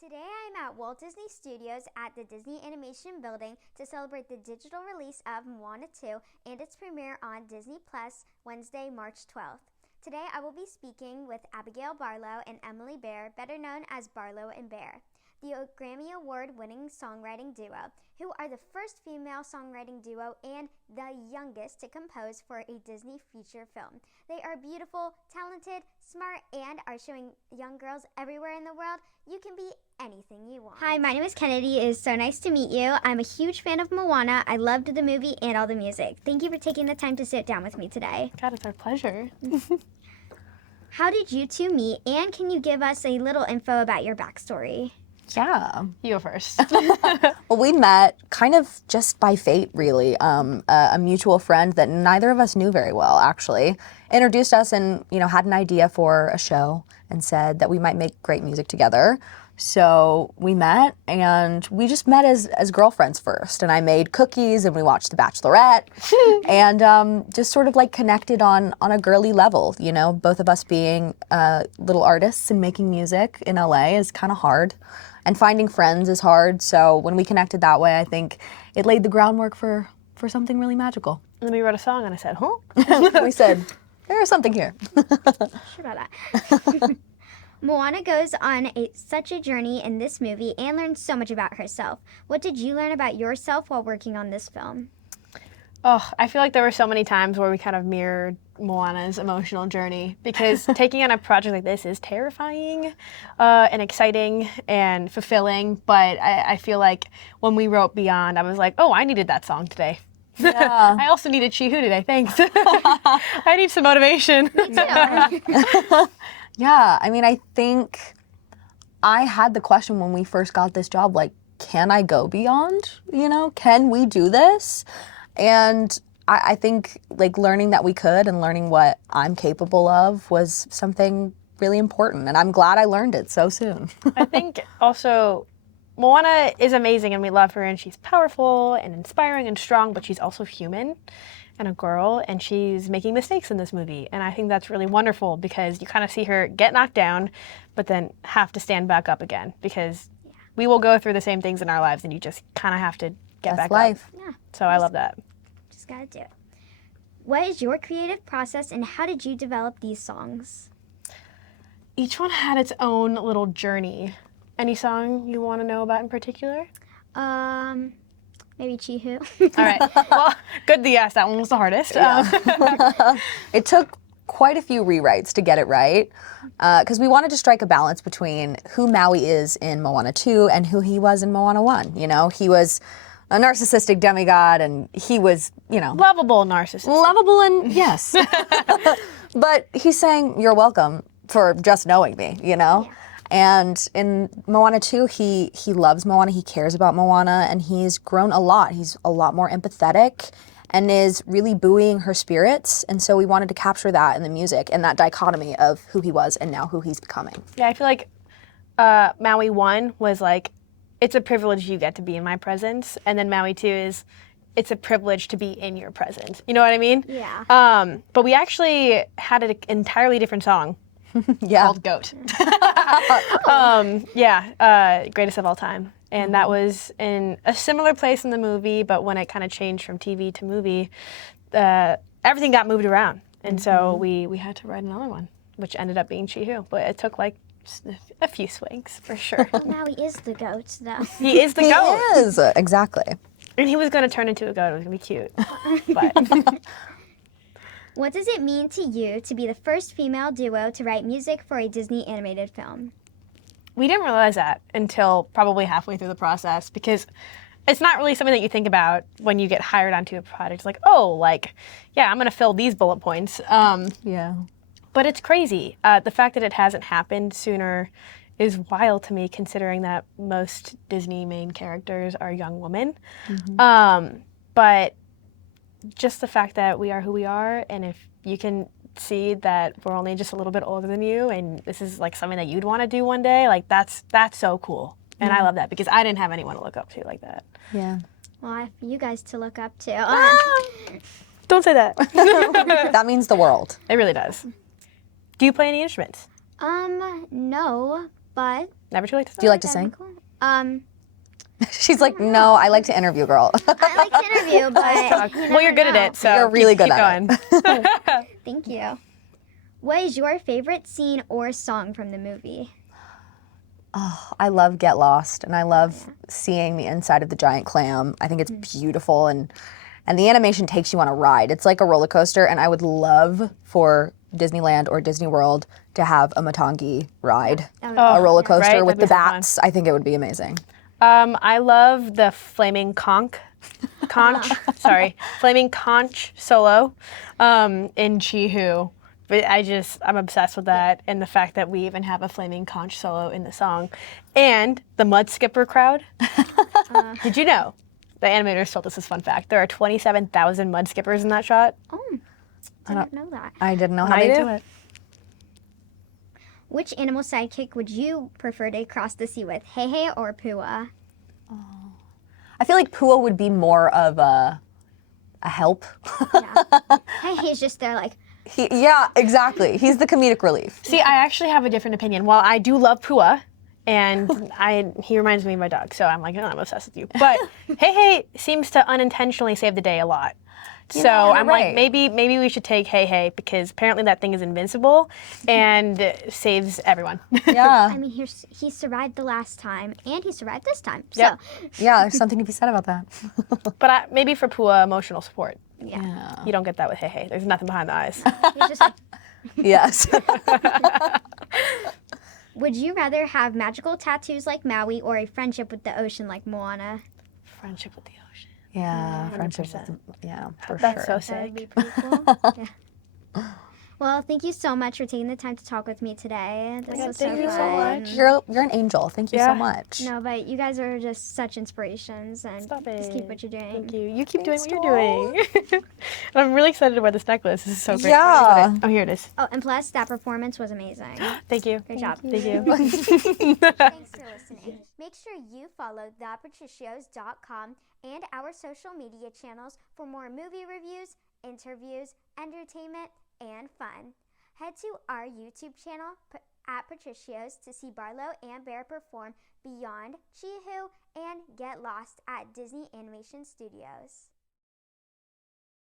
Today I'm at Walt Disney Studios at the Disney Animation Building to celebrate the digital release of Moana 2 and its premiere on Disney Plus Wednesday, March 12th. Today I will be speaking with Abigail Barlow and Emily Bear, better known as Barlow and Bear, the Grammy Award-winning songwriting duo, who are the first female songwriting duo and the youngest to compose for a Disney feature film. They are beautiful, talented, smart, and are showing young girls everywhere in the world you can be anything you want. Hi, my name is Kennedy. It is so nice to meet you. I'm a huge fan of Moana. I loved the movie and all the music. Thank you for taking the time to sit down with me today. God, it's our pleasure. How did you two meet, and can you give us a little info about your backstory? Yeah. You go first. Well, we met kind of just by fate, really. A mutual friend that neither of us knew very well, actually, introduced us and, had an idea for a show and said that we might make great music together. So we met, and we just met as girlfriends first. And I made cookies, and we watched The Bachelorette, and just sort of like connected on a girly level. Both of us being little artists and making music in LA is kind of hard. And finding friends is hard, so when we connected that way, I think it laid the groundwork for something really magical. And then we wrote a song, and I said, huh? We said, there's something here. Sure about that. Moana goes on such a journey in this movie and learns so much about herself. What did you learn about yourself while working on this film? Oh, I feel like there were so many times where we kind of mirrored Moana's emotional journey, because taking on a project like this is terrifying and exciting and fulfilling, but I feel like when we wrote Beyond, I was like, oh, I needed that song today. Yeah. I also needed Chihu today, thanks. I need some motivation. Yeah, I think I had the question when we first got this job, like, can I go beyond? Can we do this? And I think like learning that we could and learning what I'm capable of was something really important. And I'm glad I learned it so soon. I think also Moana is amazing and we love her, and she's powerful and inspiring and strong, but she's also human and a girl, and she's making mistakes in this movie. And I think that's really wonderful, because you kind of see her get knocked down, but then have to stand back up again, because we will go through the same things in our lives, and you just kind of have to get back life. up. Yeah. So I love that. Just gotta do it. What is your creative process, and how did you develop these songs? Each one had its own little journey. Any song you want to know about in particular? Maybe Chihu. All right. Well, good that you asked. That one was the hardest. Yeah. It took quite a few rewrites to get it right, because we wanted to strike a balance between who Maui is in Moana 2 and who he was in Moana 1. He was a narcissistic demigod, and he was, Lovable narcissist. lovable, and yes. But he's saying, you're welcome for just knowing me, Yeah. And in Moana 2, he loves Moana, he cares about Moana, and he's grown a lot. He's a lot more empathetic and is really buoying her spirits. And so we wanted to capture that in the music and that dichotomy of who he was and now who he's becoming. Yeah, I feel like Maui 1 was like, it's a privilege you get to be in my presence. And then Maui 2 is, it's a privilege to be in your presence. You know what I mean? Yeah. But we actually had an entirely different song Yeah. called Goat. Greatest of all time. And that was in a similar place in the movie, but when it kind of changed from TV to movie, everything got moved around. And so we had to write another one, which ended up being Chihu. But it took like a few swings, for sure. Well, now he is the goat, though. He is the goat. He is, exactly. And he was going to turn into a goat. It was going to be cute. But What does it mean to you to be the first female duo to write music for a Disney animated film? we didn't realize that until probably halfway through the process, because it's not really something that you think about when you get hired onto a project. It's like, oh, like, yeah, I'm going to fill these bullet points. Yeah. But it's crazy. The fact that it hasn't happened sooner is wild to me, considering that most Disney main characters are young women. Mm-hmm. But just the fact that we are who we are, and if you can see that we're only just a little bit older than you, and this is like something that you'd want to do one day, like that's so cool. And I love that, because I didn't have anyone to look up to like that. Yeah. Well, I have you guys to look up to. Don't say that. That means the world. It really does. Do you play any instruments? No, but Never too late to start. Do you like to That'd sing? be cool. She's like, no, I like to interview, girl. I like to interview, but Well, you're good at it, so You're really good keep at going. Thank you. What is your favorite scene or song from the movie? Oh, I love Get Lost, and I love seeing the inside of the giant clam. I think it's beautiful, and the animation takes you on a ride. It's like a roller coaster, and I would love for Disneyland or Disney World to have a Matangi ride, a roller coaster right? with That'd the be so fun. bats. I think it would be amazing. I love the flaming flaming conch solo in Chi-Hu. But I'm obsessed with that, and the fact that we even have a flaming conch solo in the song. And the mud skipper crowd. Did you know? The animators told us this fun fact. There are 27,000 mud skippers in that shot. Oh, I didn't know that. I didn't know how I they do. do it. Which animal sidekick would you prefer to cross the sea with, Heihei or Pua? I feel like Pua would be more of a help. Heihei's just there like, Yeah, exactly. He's the comedic relief. See, I actually have a different opinion. While I do love Pua, and he reminds me of my dog, so I'm like, oh, I'm obsessed with you. But Hey seems to unintentionally save the day a lot. So I'm like, maybe we should take Hey because apparently that thing is invincible and saves everyone. Yeah. I mean, he survived the last time, and he survived this time. Yep. So, Yeah, there's something to be said about that. But maybe for Pua, emotional support. yeah. You don't get that with Hey. There's nothing behind the eyes. He's just like, Yes. would you rather have magical tattoos like Maui or a friendship with the ocean like Moana? Friendship with the ocean. Yeah, friendship. Yeah, for That's sure. so That would sick. be pretty cool. Yeah. Well, thank you so much for taking the time to talk with me today. This was thank so you so fun. much. You're an angel. Thank you so Yeah. much. No, but you guys are just such inspirations, and Stop just keep it. what you're doing. Thank you. You keep doing what you're doing. And I'm really excited about this necklace. This is so great. Yeah. Oh, here it is. Oh, and plus, that performance was amazing. Thank you. Great job. Thank you. Thanks for listening. Make sure you follow thepatricios.com and our social media channels for more movie reviews, interviews, entertainment, and fun. Head to our YouTube channel at Patricios to see Barlow and Bear perform Beyond, Chi-Hu, and Get Lost at Disney Animation Studios.